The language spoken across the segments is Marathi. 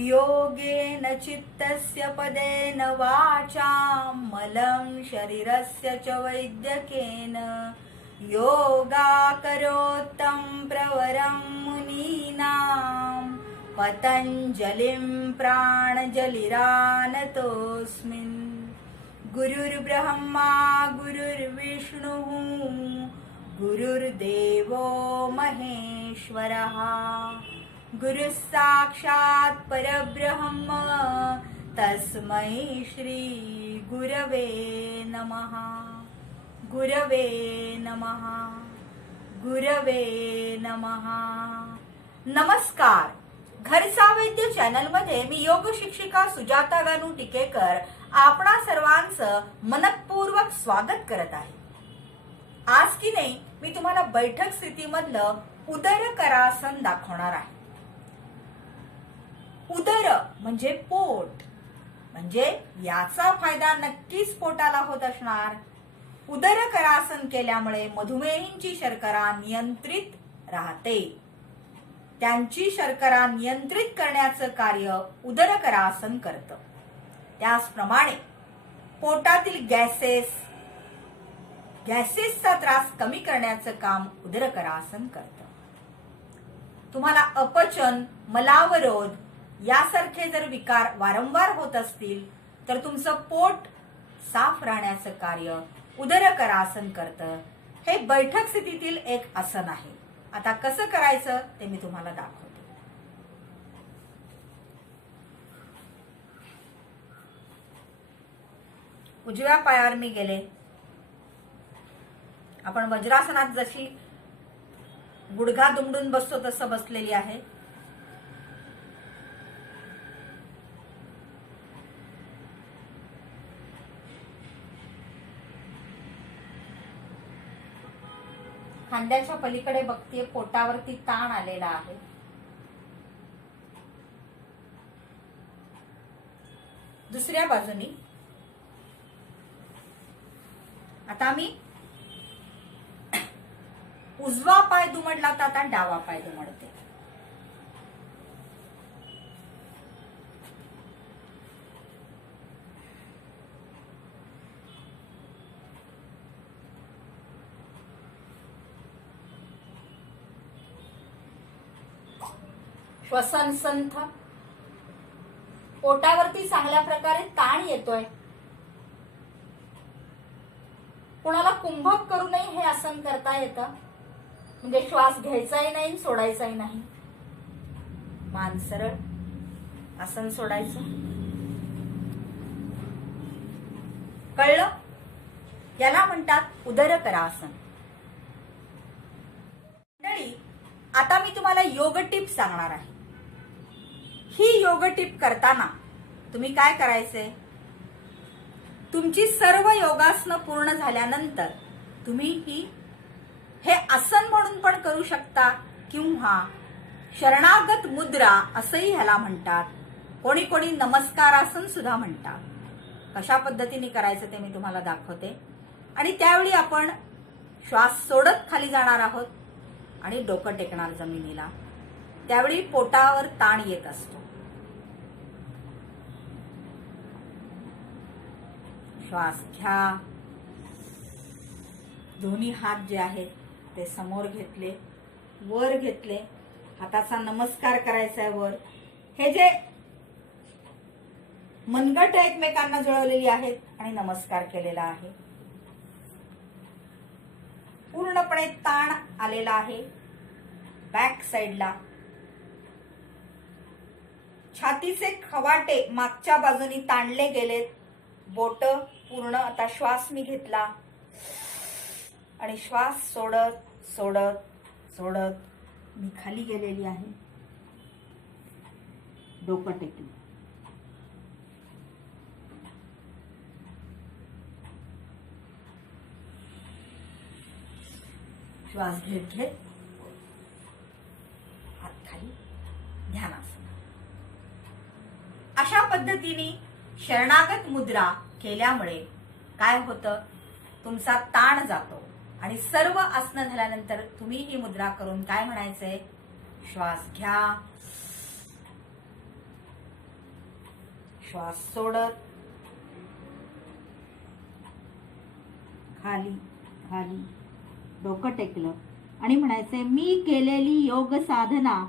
योगेन चित्तस्य पदेन वाचां मलं शरीरस्य च वैद्यकेन। योगाकरोत्तं प्रवरं मुनीनां। पतञ्जलिं प्राणजलिरानतोऽस्मिन्। गुरुर्ब्रह्मा गुरुर्विष्णुः गुरुर्देवो महेश्वरः। गुरुः साक्षात् परब्रह्म। तस्मै श्री गुरवे नमः। गुरवे नमः। गुरवे नमः। नमस्कार। घरचा वैद्य चॅनलमध्ये मी योग शिक्षिका सुजाता गानू टिकेकर आपणा सर्वांचं मनपूर्वक स्वागत करत आहे. आज की नाही मी तुम्हाला बैठक स्थितीमधलं उदर करासन दाखवणार आहे. उदर म्हणजे पोट. म्हणजे याचा फायदा नक्कीच पोटाला होत असणार. उदर करासन केल्यामुळे मधुमेहींची शर्करा नियंत्रित राहते. त्यांची शर्करा नियंत्रित करण्याचं कार्य उदर करासन करतं. त्याचप्रमाणे पोटातील गॅसेस गॅसेसचा त्रास कमी करण्याचं काम उदरकरासन करतं. तुम्हाला अपचन मलावरोध यासारखे जर विकार वारंवार होत असतील तर तुमचं पोट साफ राहण्याचं कार्य उदरकरासन करतं. हे बैठक स्थितीतील एक आसन आहे. आता कसं करायचं ते मी तुम्हाला दाखवते. उजव्या पायावर मी गेले. आपण वज्रासनात जशी गुडघा दुमडून बसतो तसं बसलेली आहे. खांद्याच्या पलीकडे बघतीये पोटावरती ताण आलेला आहे. दुसऱ्या बाजूनी. आता मी उजवा पाय दुमडला तर आता डावा पाय दुमडते. श्वसन संथ. पोटावरती चांगल्या प्रकारे ताण येतोय. कोणाला कुंभक करू नये हे आसन करता येतं. म्हणजे श्वास घ्यायचाही नाही सोडायचाही नाही. मान सरळ. आसन सोडायचं. कळलं? याला म्हणतात उदरकरासन मंडळी आता मी तुम्हाला योग टिप सांगणार आहे. ही योग टिप करताना तुम्ही काय करायचंय? तुमची सर्व योगासनं पूर्ण झाल्यानंतर तुम्ही ही हे आसन म्हणून पण करू शकता किंवा शरणागत मुद्रा असंही ह्याला म्हणतात. कोणी कोणी नमस्कारासन सुद्धा म्हणतात. कशा पद्धतीने करायचं ते मी तुम्हाला दाखवते. आणि त्यावेळी आपण श्वास सोडत खाली जाणार आहोत आणि डोकं टेकणार जमिनीला. त्यावेळी पोटावर ताण येत असतो. श्वास घ्या. दोन्ही हात जे आहेत ते समोर घेतले वर घेतले. हाताचा नमस्कार करायचा आहे वर. हे जे मनगट एकमेकांना जुळवलेली आहेत आणि नमस्कार केलेला आहे. पूर्णपणे ताण आलेला आहे. बॅक साइडला छातीचे खवाटे मागच्या बाजूनी ताणले गेलेत. बोट पूर्ण आता श्वास मी घेतला. आणि श्वास सोडत सोडत सोडत मी खाली गेलेली आहे. डोकं टेकली श्वास घेत घेत. हात खाली. ध्यानासन. अशा पद्धतीने शरणागत मुद्रा केल्यामुळे काय होतं? तुमचा ताण जातो. आणि सर्व आसनं झाल्यानंतर तुम्ही ही मुद्रा करून काय म्हणायचंय? श्वास घ्या. श्वास सोडत. खाली खाली. डोकं टेकलं. आणि म्हणायचंय मी केलेली योग साधना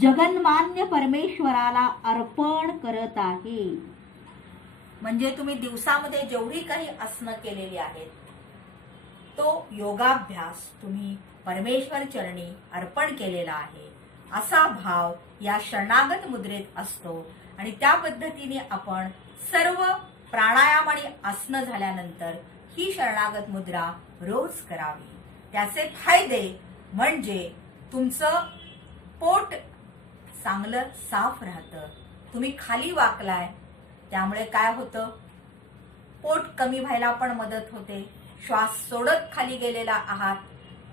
जगन्मान्य परमेश्वराला अर्पण करत आहे. म्हणजे तुम्ही दिवसामध्ये जेवढी काही आसनं केलेली आहेत तो योगाभ्यास तुम्ही परमेश्वर चरणी अर्पण केलेला आहे. असा भाव या शरणागत मुद्रेत असतो. आणि त्या पद्धतीने आपण सर्व प्राणायाम आणि आसनं झाल्यानंतर ही शरणागत मुद्रा रोज करावी. त्याचे फायदे म्हणजे तुमचं पोट चांगलं साफ राहतं. तुम्ही खाली वाकलाय त्यामुळे काय होतं? पोट कमी व्हायला पण मदत होते. श्वास सोडत खाली गेलेला आहात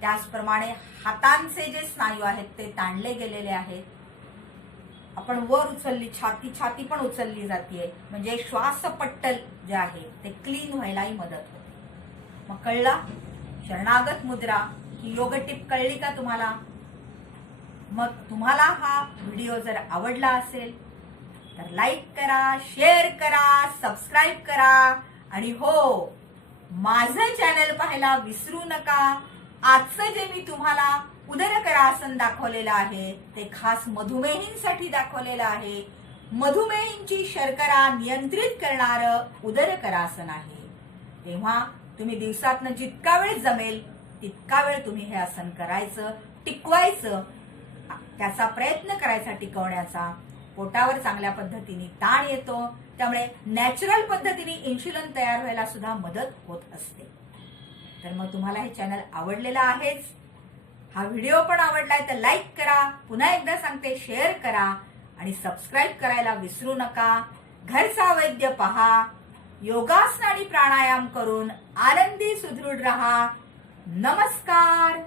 त्याचप्रमाणे हातांचे जे स्नायू आहेत ते ताणले गेलेले आहेत. आपण वर उचलली छाती छाती पण उचलली जाते म्हणजे श्वासपट्टल जे आहे ते क्लीन व्हायलाही मदत होते. मग कळला? शरणागत मुद्रा ही योग टिप कळली का तुम्हाला? मग तुम्हाला हा व्हिडिओ जर आवडला असेल तर लाईक करा शेअर करा सबस्क्राईब करा. आणि हो माझं चॅनल पाहायला विसरू नका. आजचं जे मी तुम्हाला उदरकरासन दाखवलेलं आहे ते खास मधुमेहींसाठी दाखवलेलं आहे. मधुमेहींची शर्करा नियंत्रित करणारं उदरकरासन आहे. तेव्हा तुम्ही दिवसातनं जितका वेळ जमेल तितका वेळ तुम्ही हे आसन करायचं टिकवायचं त्याचा प्रयत्न करायचा टिकवण्याचा. पोटावर चांगल्या पद्धतीने ताण येतो त्यामुळे नॅचरल पद्धतीने इन्शुलिन तयार व्हायला सुद्धा मदत होत असते. तर मग तुम्हाला हे चॅनल आवडलेलं आहेच. हा व्हिडिओ पण आवडलाय तर लाईक करा पुन्हा एकदा सांगते शेअर करा आणि सबस्क्राईब करायला विसरू नका. घरचा वैद्य पहा योगासन आणि प्राणायाम करून आनंदी सुदृढ रहा. नमस्कार!